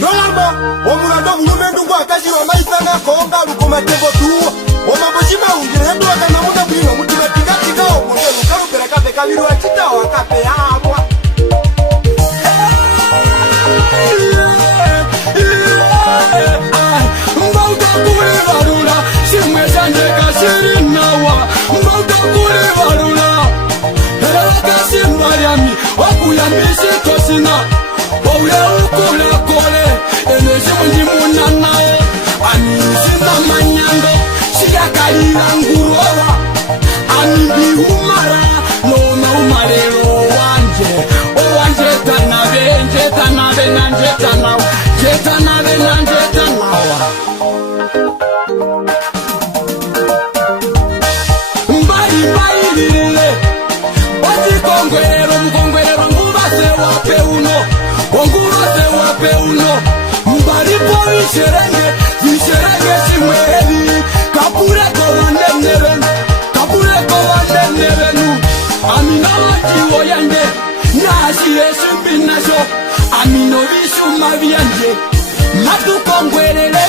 Dolamba, omulado mulumendu ngwa kashiro maisanga konga lukomatebo tuwa. Omaboshima ungiredu wakana muda bwino mutime tika okunde lukalu perekape kabiru wachita wakape abwa. Mbauta kuri varula, shimwe sanje kashiri nawa. Mbauta kuri varula, heraka simbariami, wakuyamishi kosina. Oule ukule kole, eneshi mundimuna nao. Ani sinta manyango, shiyakalila ngurowa. Ani bihumara, loma umarelo wanje. Owanje tanabe, nje tanabe nanje tanawa. Je tanabe nanje tanawa. Mbai lile, wati kongwero mkongwero ngubase wape uno. Ongurose wape uno. Mbaripo visherenge shimweli. Kapure ko wandenevenu. Amina wajiwo yanje, nashi yeshimbi nasho. Amino vishu mavianje. Matu kongwerere.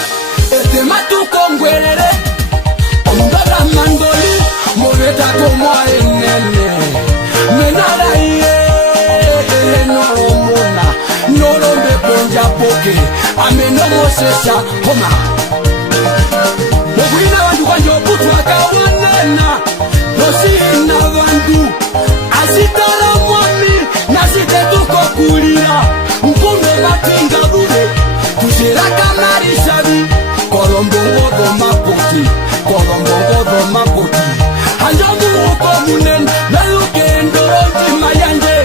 Ondara mandoli, moveta como enene. Menara iye, noromona. Norombe ponja poke, ameno mosesha homa. Otjihinavandu kwanjo putwaka wanena. Otjihinavandu, asitala mwami, nasite tuko kulira. Mpuno matinga bube, tushiraka marishabi. Kolombongo do mapoti. Hanjamu uko munen, nalukendo ronji mayanje.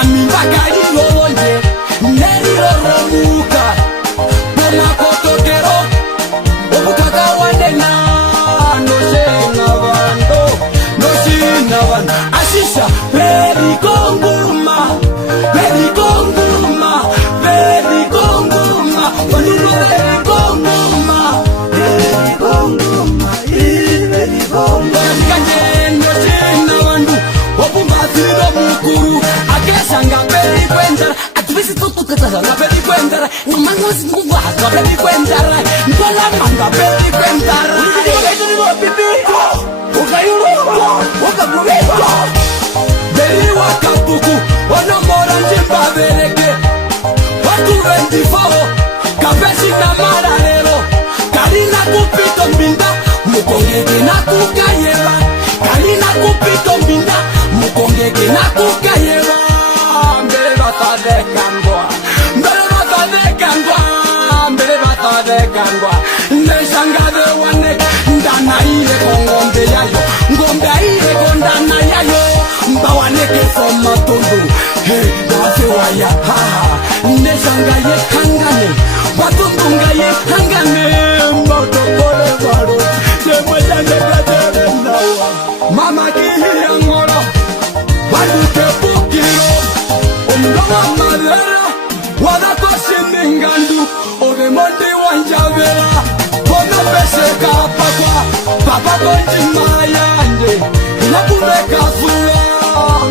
Amibakari lolonje, neri loromuka. Boma kotokero, obukaka wanena. Otjihinavandu, asisha, perikonguruma. Wanuno perikonguruma. Otjihinavandu, opumbaziro mukuru. Akesanga perikwendara, atuvisi tutuketazanga perikwendara. Nyamangozi ngugwaga perikwendara. Ntolamanga perikwendara. Beri wakapuku, onomora njimba vereke. Watu vendifao, kapesi na mararelo. Kalina kupito mbinda, mukongege na kukayeba. Kalina kupito mbinda, mukongege na kukayeba. Mbele batadekangwa. Neshangade wane, ndana iye kongombe yayo. Ngombe iye kondana yayo. Mbawaneke somatondo, hey, wase waya ha. Neshanga ye hangane, batundunga ye hangane. Mbotokole waro, shemwe jande katere nawa. Mama kihi angoro, waduke bukiro. Omdawa madera, wadako shiningandu. Ove mondi wanjavera, kono peshe kapakwa. Papa konji mayande, inakumeka fula.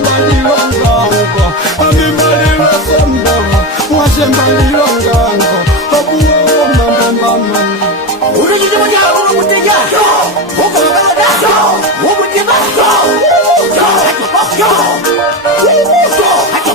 Malilongango, ami malilosembama. Washe malilongango, obuo mama. Urujiji mwenyago umuteja. Uko mabada. Umutima. Hacho